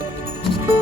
thank you